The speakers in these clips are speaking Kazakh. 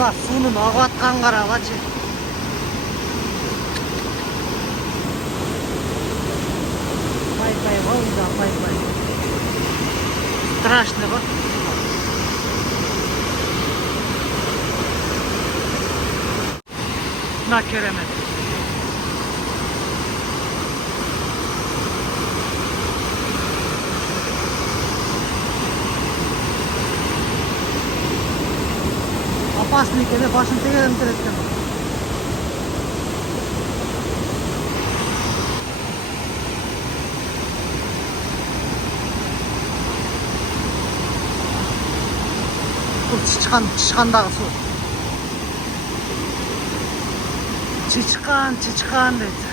Mına suunun agып atkанын карагылачы. Пай-пай волга, пай-пай. Страшно го. На керемет. Опасный екен, башын тегерем керектен. Бұл чычкандағы су. Чычкан дейді.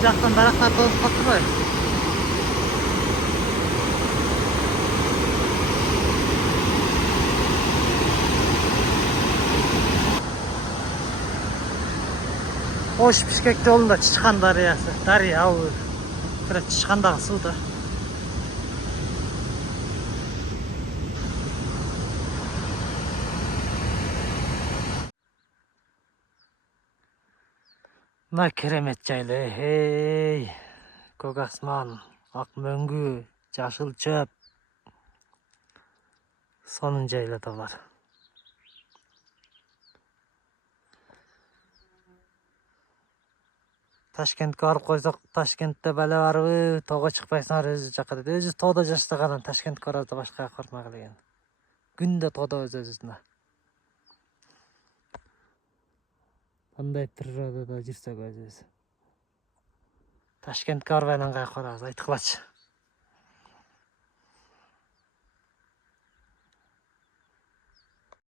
Жақтан дарақтар толып қалды ғой. Ош Бишкекте жолунда Чычкан дарыясы. Дария ал. Чычкандагы суу да. Мына керемет жайлы. Эй, көк асман, ак мөңгү, жашыл чөп. Сонун жайлы да бар. Ташкентке барып койсок, Ташкентте беле барбы, тоого чыкпайсыңар өзү жака дейт. Өзү тоодо жаштаганын Ташкентке барады башка жака бармак элеген. Күндө тоодо өзүбүздүн. Кандай природада жүрсөк өзүбүз. Ташкентке барбай анан каяка барабыз, айткылачы.